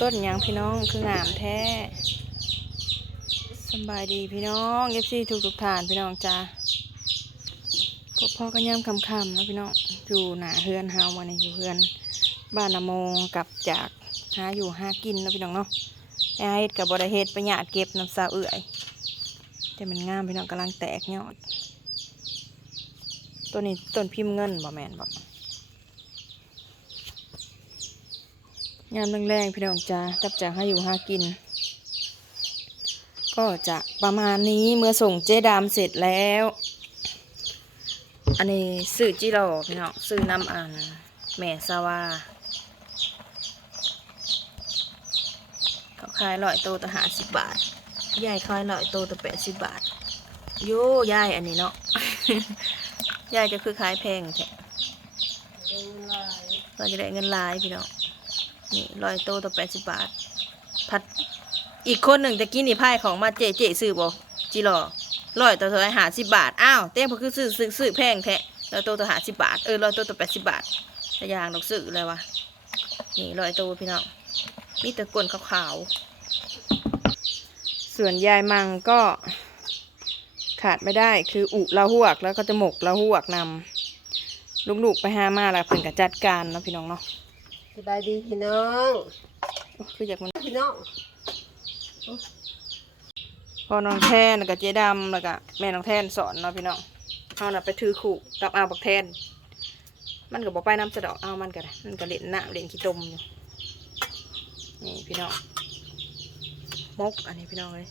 ต้นยังพี่น้องคืองามแท้สบายดีพี่น้องเอฟซีทุกทุกฐานพี่น้องจ้าพวกพ่อก็ย่ำคำคำๆนะพี่น้องอยู่หนาเฮือนเฮามาเนี่ยอยู่เฮือนบ้านนโมงกลับจากหาอยู่หากินนะพี่น้องเนาะไอ้เฮ็ดกับบริเฮ็ดไปหยาดเก็บน้ำสาเอื่อยแต่มันงามพี่น้องกำลังแตกยอดตัวนี้ต้นพิมพ์เงินบ่แมนบ่ ยามแรงๆพี่น้องจ้ากับจากให้อยู่หากิน ก็จะประมาณนี้เมื่อส่งเจ๊ดามเสร็จแล้ว อันนี้ซื้อจิโร่พี่น้องซื้อน้ำอันแม่ซาวาเขาขายร้อยโตต่อหาสิบบาทยายขายร้อยโตต่อแปดสิบบาทโย่ยายอันนี้เนาะยายจะคือขายแพงแท้เราจะได้เงินลายพี่น้อง นี่ร้อยโตต่อแปดสิบบาท ผัดอีกคนหนึ่งตะกี้นี่พายของมาเจเจซื้อบ่จีรอร้อยตัวเท่าไหรหาสิบบาท อ้าวเต้พอคือซื้อซื้อซื้อแพงแท้ร้อยโตตัวหาสิบบาท เออร้อยโตตัวแปดสิบบาทแต่ยางดอกซื้อเลยวะนี่ร้อยโตพี่น้องมีต่กลนขาวๆ ส่วนยายมังก็ขาดไม่ได้คืออุละหวกแล้วก็จะหมกละหวกนำลูกๆไปหามาแล้วเพิ่นก็จัดการเนาะพี่น้องเนาะ สบายดีพี่น้องโอ้คืออยากมันพี่น้องพอน้องแทนแล้วก็เจ๊ดำแล้วก็แม่น้องแทนสอนเนาะพี่น้องเอาน่ะไปถือขู่กับอาบักแทน มันก็บอกไปน้ำสะดอกเอามันก็ได้มันก็เล่นน้ำเล่นขี้ตมอยู่นี่พี่น้องมกอันนี้พี่น้องเลย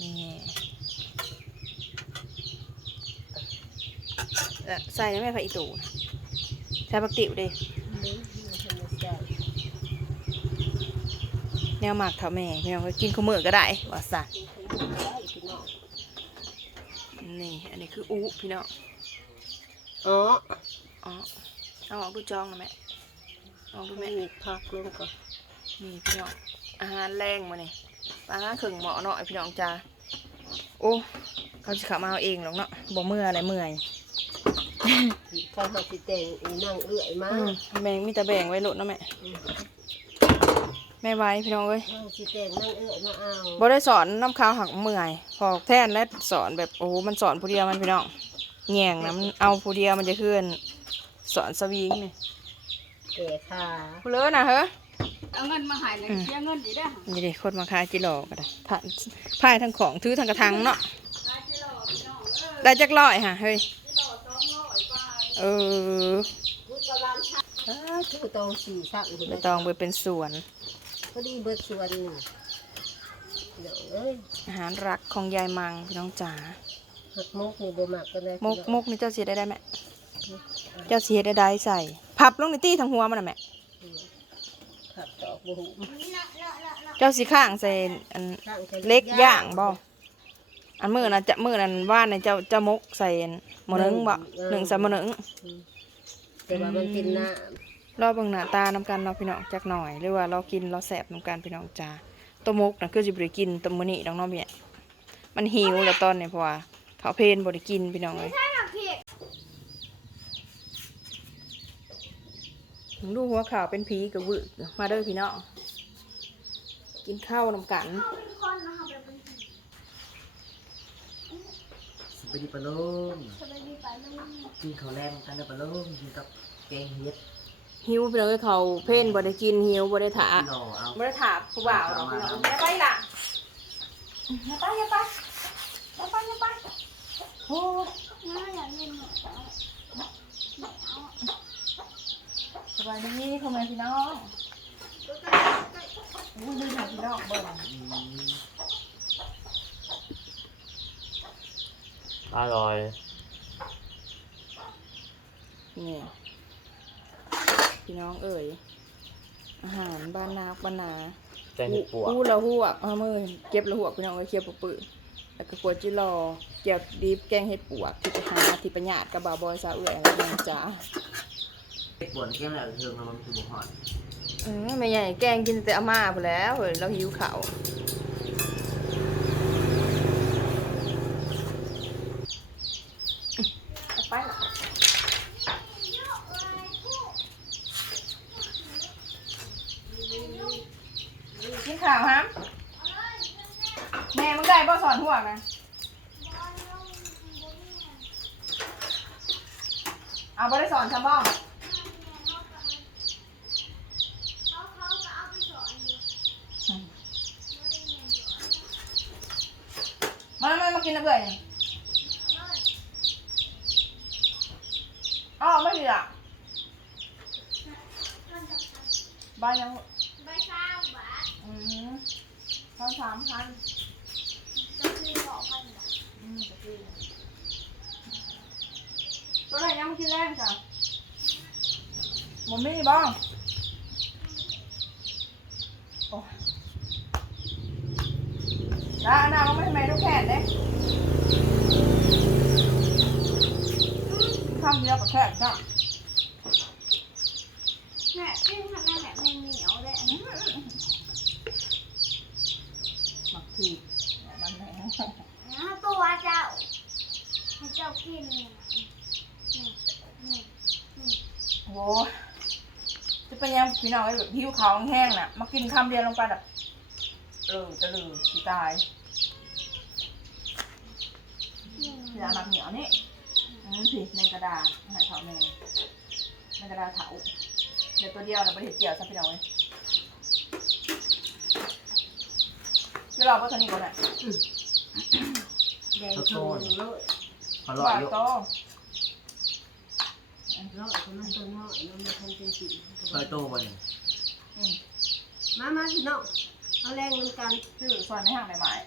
นี่แล้วใส่ในแม่ไฟอีตูนะใส่ปักติ๋วดิแนวหมากเท่าแม่พี่น้องก็กินข้าวมือก็ได้ว่าสันนี่อันนี้คืออูพี่น้องอ๋ออ๋อเอาออกดูจองนะแม่เอาออกดูแม่มีผักลงก่อนนี่พี่น้องอาหารแรงมาเนี่ยปลาขึงหมอเนาะพี่น้องจ้าโอ้เขาจะขับมาเอาเองหรอกเนาะบ่เมื่ออะไรเมื่อยข้าวผัดสีแดงอีนั่งเอื้อยมาอืมแบ่งมีแต่แบ่งไว้โหลดเนาะแม่ แม่ไว้พี่น้องเอ้ยข้าวสีแดงนั่งเอื้อยมาเอาบ่ได้สอนน้ำข้าวหักเมื่อย พอแทนและสอนแบบโอ้โหมันสอนผู้เดียวมันพี่น้องแง่งนะมันเอาผู้เดียวมันจะขึ้นสอนสวิงนี่แก่ขาผู้เลอนะเฮ้อเอาเงินมาใหายเลยเสียเงินดีได้อนี่เด็กคนมาขายจิโร่ก็ได้ผ่านพายทั้งของถือทั้งกระทังเนาะได้จักร้อยฮะเฮ้ยเอออ้าชื่อโตสี่สั่งใบตองไปเป็นสวนพ อดีเบิดส่วนนี่เดี๋ยวเอ้ยอาหารรักของยายมังพี่น้องจ๋าหักมุกนี่บ่มักก็ได้มกมกนี่เจ้าเสียได้ได้ไหมเจ้าเสียได้ได้ใส่ พับลงในตี้ทั้งหัวมันน่ะแม่ขับตอกบ่หูเจ้าสีข้างใส่อันข้างเล็กย่างบ่อันมือนะจะมือนั้นว่านในเจ้าเจ้ามกใส่อันหมอนึงบ่หนึ่งใส่หมอนึงแต่ว่ามันเป็นน้ รอเบิ่งหน้าตานำกันเนาะพี่น้องจักหน่อยหรือว่าเรากินเราแสบนำกันพี่น้องจ้าตัวมกนะคือสิบ่ได้กินตัวมื้อนี้น้องเนาะพี่ยมันหิวแล้วตอนนี้เพราะว่าเขาเพลนบ่ได้กินพี่น้องเอ้ยถึงดูหัวขาวเป็นผีกับวึมาเด้อพี่น้องกินข้าวนำกันสวัสดีปะลุงกินข้าวแรงกันนะปะลุงกินกับแกงเห็ด หิวพี่น้องเอ้ยเขาวเพลนบ่ได้กินหิวบ่ได้ถาหล่อเอาบ่ได้ถาผู้บ่าวหรอกพี่น้องอย่าไปล่ะอย่าไปอย่าไปอย่าไปอย่าไปโอ้สบายดีทำไมพี่น้องอุ้ยลืมหาพี่น้องเบิ่งอืมอร่อยนี่ พี่น้องเอ๋ยอาหารบ้านนาบ้านนาแกงเห็ดปวกอู้ละหัวกเอามือเก็บละหัวกพี่น้องเอ้ยเคี่ยวปื้อๆแล้วก็กวดจิรอเกี่ยวดิบแกงเห็ดปวกที่ไปหาที่ประหยาดกับบาวบอยสาวเอื่อยอะไรนั่นจ้าเห็ดปวกแกงแบบเทิงมันคือบุหอนเออไม่ใหญ่แกงกินแต่อาม่าไปแล้วเฮ้ยเราหิวเขาวเอาไปละ ได้บ่สอนหัวนะเอาบ่ได้สอนซะบ่มามามากินน้ำเบื่อนี่อ๋อไม่ดีอะใบยังอืมพันสามพัน อืมจะกิน ตัวไหนยังไม่กินแรงจ้ะหมมี่บ้างโอ้ยจ้าหน้าก็ไม่ทำไมทุกแขนเด้ทำเดียวกับแขนจ้ะแม่ปิ้งทำแม่แบบไม่เหนียวเลยอันนี้หมักทีมันแหงนะตัวเจ้าให้เจ้ากินเนี่ยนี่นี่นี่ โอ้ยจะเป็นยังพี่น้องไอ้แบบหิวเขาวแห้งๆน่ะ มากินคำเดียวลงไปแบบเออจะลืมสิตายนี่ยาหมักเหนียวนี่อืมสิในกระดาษอาหารเถาแม่ในกระดาษเถาเดี๋ยวตัวเดียวเราไปเห็ดเจียวซะพี่น้องเว้ยเดี๋ยวเราก็ตัวนี้ก่อนอะแดงโชว์เลย เขาหลอหดวานอยู่โต เลาะคนนั้นตัวน้อยมันไม่ทันเป็นสิเคยโตบ่เนี่ยอืมมามาพี่น้องเอาแรงน้ำกันชื่อซอยไม่ห่างใหม่ๆ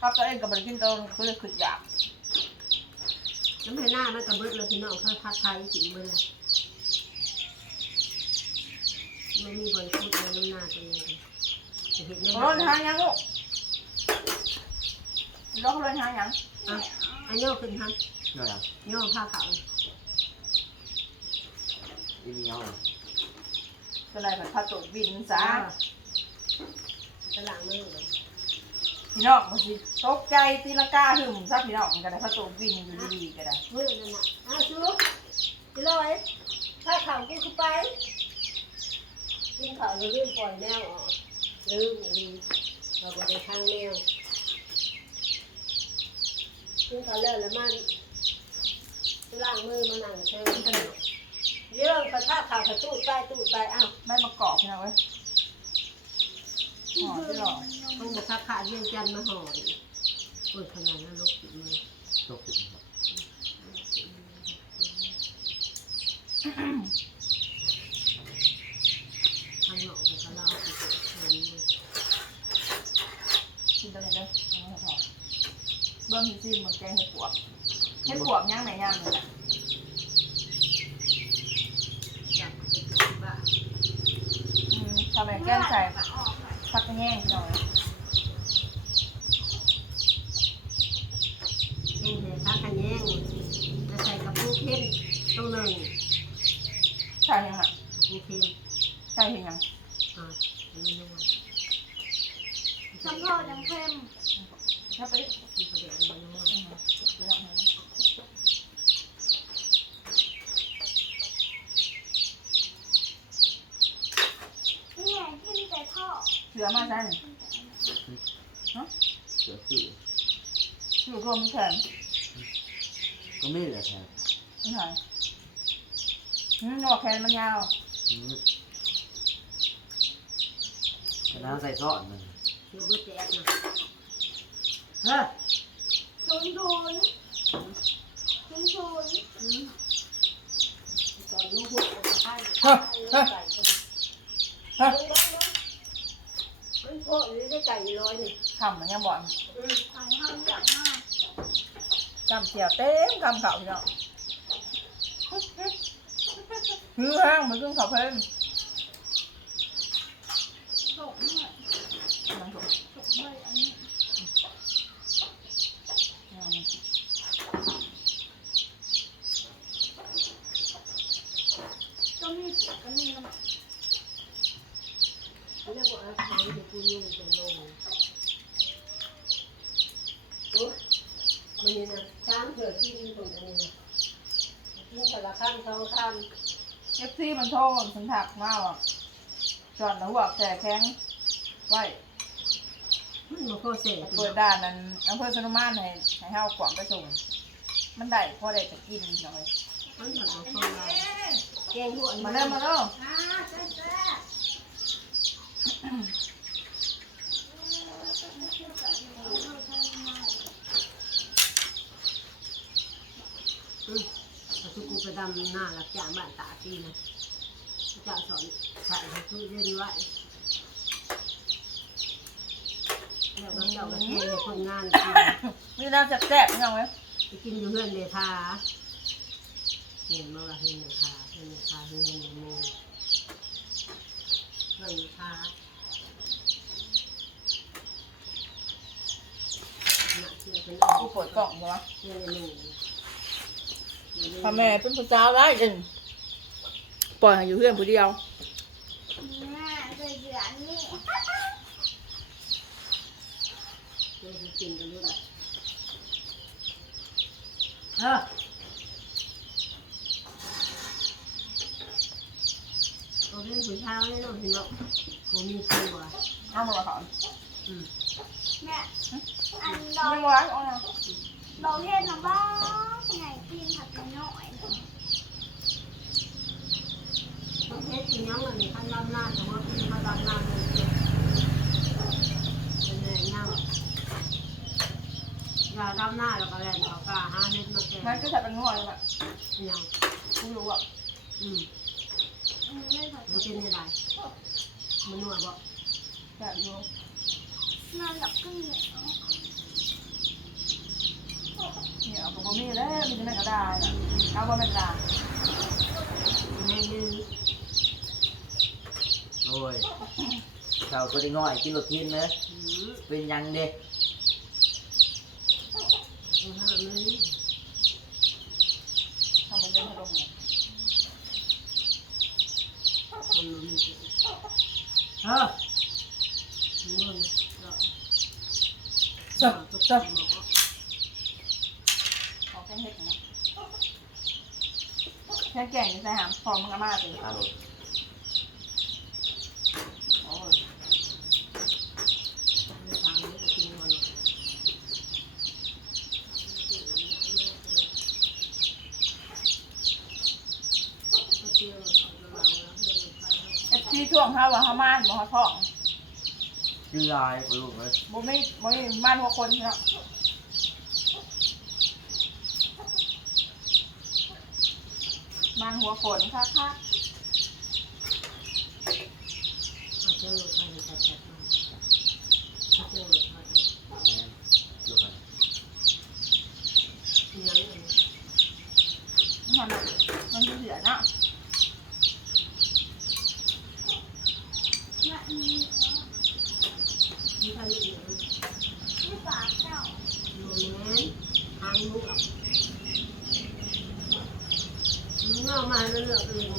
ครับตัวเองกับบริกินโตคือเลยขึ้นอยากน้ำให้หน้ามันกระเบิดเลยพี่น้องเขาพักไทยสิเบิดเลยมันมีบริสุทธิ์ในน้ำหน้าตัวเองจะเห็นในโรนหายังลูกล็อกโรนหายังอะอันโยกขึ้นทัน หน่อยอะโยกผ้าขาวอีเมียวอะตัวไหนแบบพัดตกบินซะจะล้างมือเลยพี่น้องมันสิตกใจตีลังกาหึมซะพี่น้องกันได้พัดตกบินอยู่ดีๆก็ได้มือนั่นน่ะอ้าวชุบพี่ลอยผ้าขาวกินเข้าไปกินขาวแล้วลืมปล่อยแนวออกลืมลืมเราไปทางแนวกินขาวแล้วแล้วมัน ล้างมือมานั่งเชิญเรื่องกระทะขาวกระตู้ไปตู้ไปอ้าวไม่มากอกพี่น้องเว้ยหอมที่หล่อต้องบอกขาขาเยี่ยงจันทร์มาห่ออีกโอ้ยขนาดนั้นลกติดมือตกติดครับ ทางหนอกกับเราติดเงินเลย กินตัวนี้เด้อเอามาให้พอ เบื้องที่ซีมันแกงเห็ดปวกเห็ดปวกย่างไหนย่างเลยนะจับเป็นตัวบ้าอืมทำไมแกงใส่ผักแห้งพี่น้องเว้ยเห็นแต่ข้าขันแย่งแล้วใส่กับผู้เข้มตัวหนึ่งใส่ยังอะผู้เข้มใส่เห็นยังอ่ามันนัว สัมผัสยังเข้ม ถ้าไป ที่ประเดี๋ยวมันนัว อืมเดี๋ยวเอาให้นะ นี่ไงกินแต่ท่อ เสือมาใส่ฮะเสือคืออยู่รวมมีแขนก็ไม่เหลือแทนนี่ไงอืมหนวดแขนมันยาวอืมกระน้ำใส่ซอสมันเดี๋ยวเบิดแตกนะเฮ้ยชุนชุนชุนชุนอืมก่อนลูกหุบกับข้าวไก่กัน ฮะ มันโคตรเลยได้ไก่ร้อยนี่ คำมัน ยังบ่อนอืมขายห้างอย่างมากจำเจียวเต็มคำเขาพี่น้องฮือห้างเหมือนเครื่องเขาเพิ่มสมเนี่ยน้ำถูกสมเลยอันนี้ก็มีก็มีน้ำแล้วบอกว่าเขาจะกูยุ่งเป็นโลงโอ้ มันนี่นะช้างเผือกที่นี่ตรงนี้นะกินแต่ละข้ามสองข้ามเอฟซีมันโทรมันสันถักมากอะจอดหัวแต่แข็งไว้มันบ่พอเสร็จเปิดด้านนั้นอำเภอสนุมานให้ให้เฮาขวางไปส่งมันได้พอได้จะกินหน่อยมันบ่พอเราแกงหัวมาเริ่มมาเริ่ม อืมเอาทุกกูไป ดำหน้ารับจ้างบ้านตาตีนะจ้างสอนใส่ให้ตู้เย็นไว้แล้วก็เจ้าก็แทงให้คนงานกินมีน้ำแซ่บๆพี่น้องเว้ยไปกินอยู่เพื่อนเดทาเห็นมาว่าเห็นเดทาเห็นเดทาเห็นเห็นเดมูเพื่อนเดทาหนักเชื่อเป็นกูเปิดกล่องใช่ไหมเพื่อนเดมู พ่อแม่เป็นผู้สาวร้ายจริงปล่อยให้อยู่เพื่อนผู้เดียวแม่เคยเดือนนี่เพื่อนกินกันด้วยเออเราเล่นผู้ชายเล่นเราพี่น้องผมมีตัวเอามาก่อนอืมแม่อันดอกไม่มาเอานะดอกเห็ดนะบ้า ไงกินผักน้อยต้องเทสจริงยังเลยขั้นดำหน้าแต่ว่าพี่มาดำหน้าเลยเป็นไงนั่งอย่าดำหน้าแล้วก็แรงเขากล้าหาเน็ตมาแก่มันก็ใส่เป็นงวดเลยแบบยังกูรู้อะอืมอืมไม่ผักมันเป็นยังไงมันนวบ่แบบอยู่นอนหลับก็เหนื่อย เนี่ยเอาผมมีแล้วมีแต่แม่กระดาษน่ะเอาว่าแม่กระดาษแม่ยืนโอ้ยเจ้าตัวได้ง่อยกินรถทินเนอะอืมเป็นยังเด็กเอาห้ามือทำมันเป็นขนมเนี่ยคนมันมีเออมันนวดแล้วจับตกจับ หมอ ขอแค่เฮ็ดนะ แค่แก่งนี่ใส่หามพอมึงอามาสิตาลดโอ้ยไม่ทางนี้ก็กินมันเอฟซีช่วงห้าว่าห้าม่านบ่ฮาท้อง ชื่อลายปลูกเลย บ่ไม่บ่มีม่านหัวคนเนาะ ม่านหัวคนค่ะค่ะแม่นลูกมันมันมันสิเสียเนาะ Yeah.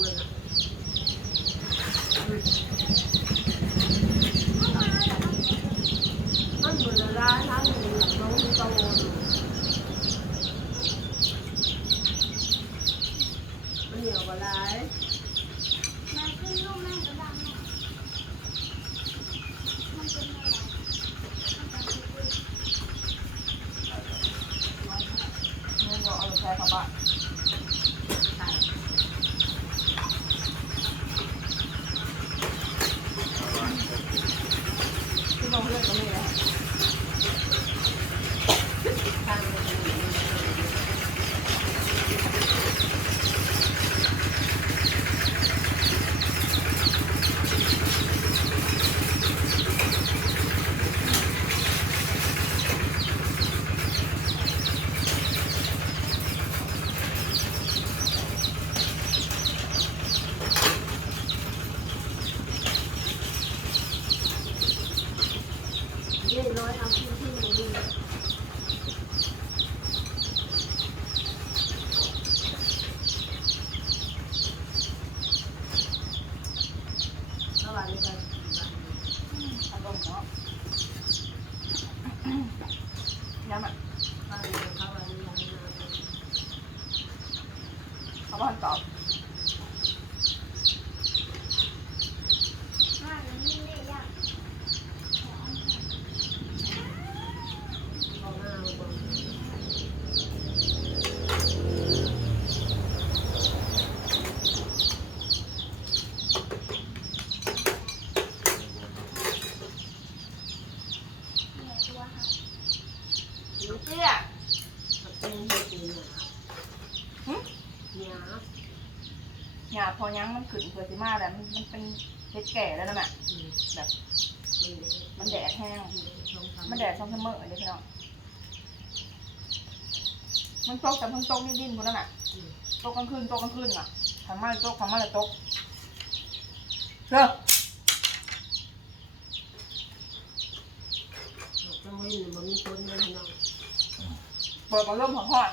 น้ำเกลือเป็นเห็ดหนาหึหนาหยาพอยั้งมันขึ้นเกิดสิมาแล้วมันมันเป็นเพชรแก่แล้วนะแม่แบบมันแดดแห้ง มันแดดช่องเสมอเลยพี่น้องมันตกแต่เพิ่งตกดิ้นๆคนนั้นน่ะตกกลางคืนตกกลางคืนอะทำมาตกทำมาตกเด้อจะไม่หรือมันมีคนเลยพี่น้อง เปิดมาเริ่มหอน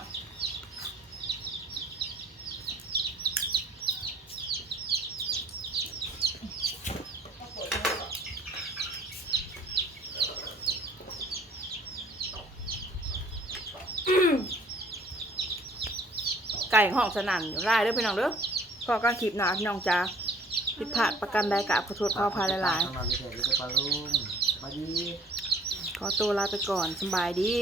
ไก่ห้องสนั่นอยู่ไล่เด้อพี่น้องเด้อพอการขีบหนาพี่น้องจ้าผิดพลาดประกันใดกะขอโทษขออภัยหลายๆ สบายดี ขอตัวลาไปก่อนสำบายดี